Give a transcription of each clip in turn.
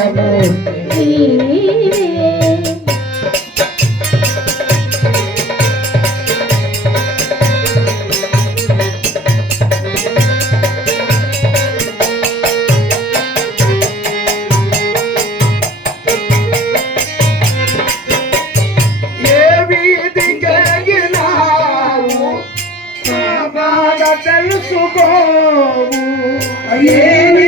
ఆధారము తెలుసుకో అయ్యే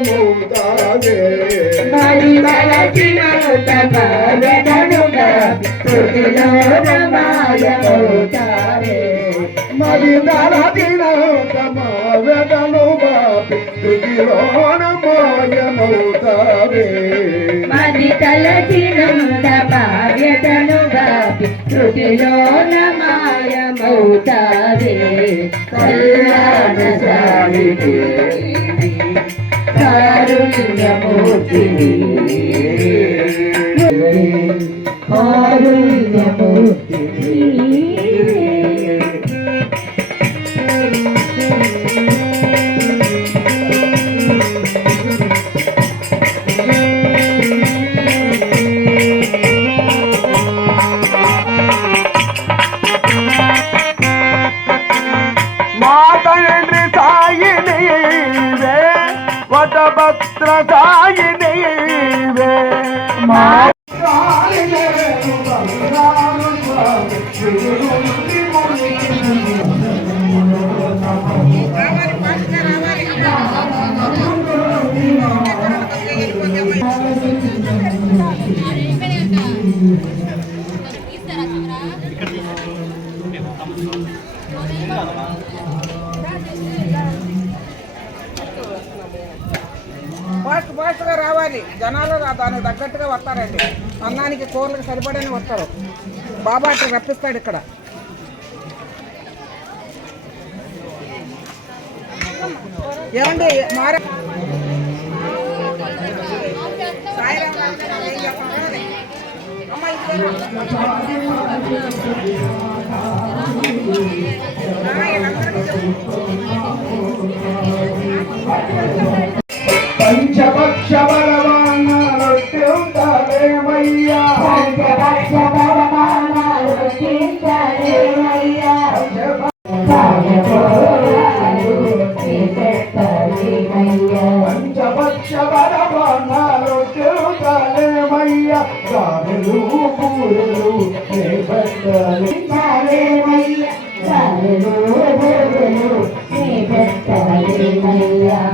మాయమవుతావే మరి తలచిన. మరి తలచిన మరి కళ్యాణ సాగితే കാരുണ്യമൂർത്തിനി കാരുണ്യമൂർത്തിനി ఫాస్ట్ ఫాస్ట్గా రావాలి. జనాలు రా- దానికి తగ్గట్టుగా వస్తారండి. అన్నానికి కూరలకు సరిపడని వస్తారు. బాబా అట్లా రప్పిస్తాడు ఇక్కడ. ఏమండి మార సాయిరాం పంచపక్ష బలవానాలు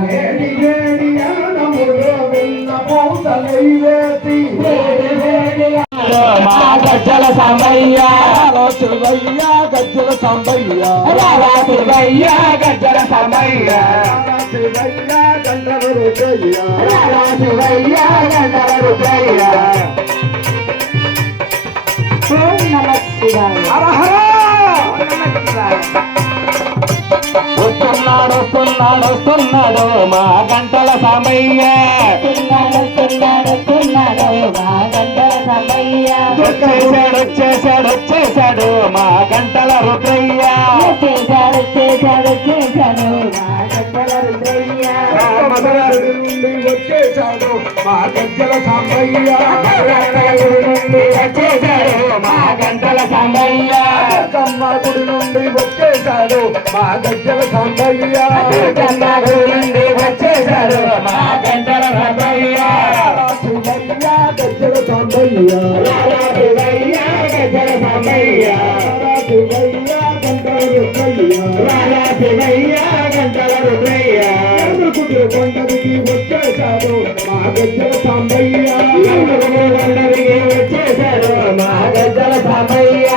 వేడి వేడి అన్నములో వేడి వేడి మా గజ్జల సమయ్యా. శివయ్య గజ్జల సంబయ్య. రారా శివయ్య గజ్జల సాంబయ్య. శివయ్య గంటల రుజయ్య రారా శివయ్య గంటల రుద్రయ్య ఓం నమః శివాయ. వస్తున్నాడు వస్తున్నాడు వస్తున్నాడు మా గంటల సాంబయ్య. వస్తున్నాడు, వస్తున్నాడు, వస్తున్నాడు మా గంటల సమయ్య. వచ్చేసాడు వచ్చేసాడు వచ్చేసాడు మధురాడి నుండి వచ్చేశాడు మా గజ్జల సాంబయ్య నుండి మా గంటల సాంబయ్య. కమ్మ గుడి నుండి వచ్చేశాడు మా గజ్జల సాంబయ్య కన్నాడు నుండి వచ్చేసాడు మా గంటల సాంబయ్య. గజ్జల సాంబయ్య గజ్జల సాంబయ్య గంటల రుద్రయ్య గంటల రుద్రయ్య. కుదురు కొండదికి వచ్చేశాడు మా గజ్జల సాంబయ్య. కొండదిగి వచ్చేశాడు మా గజ్జల సాంబయ్య.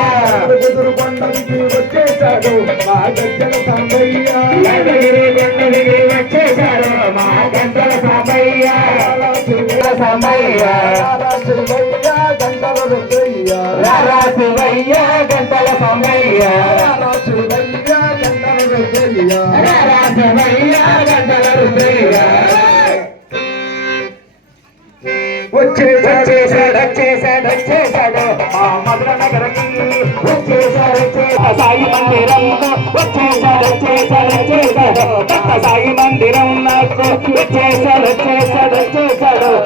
కుదురు కొండదికి వచ్చేశాడు మా గజ్జల సాంబయ్య. యాదగిరి కొండదిగి వచ్చేశాడు మా గంటల సాంబయ్య సాంబయ్య శివయ్య గంటల రుద్రయ్య శివయ్య గంటల సాంబయ్య. రుద్రయ్య రారా గంటల వచ్చేసాడు వచ్చేసాడు వచ్చేసాడు ఆ మధుర నగరకి వచ్చేసాడు వచ్చేసాడు సాయి మందిరం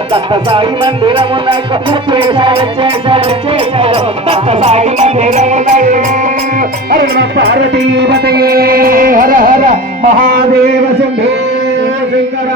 వచ్చేసాడు దత్త సాయి మందిరం నాకు వచ్చేసాడు వచ్చేసాడు వచ్చేసాడు దత్త సాయి మందిరం హర పార్వతీ హర హర మహాదేవ శంభో శంకర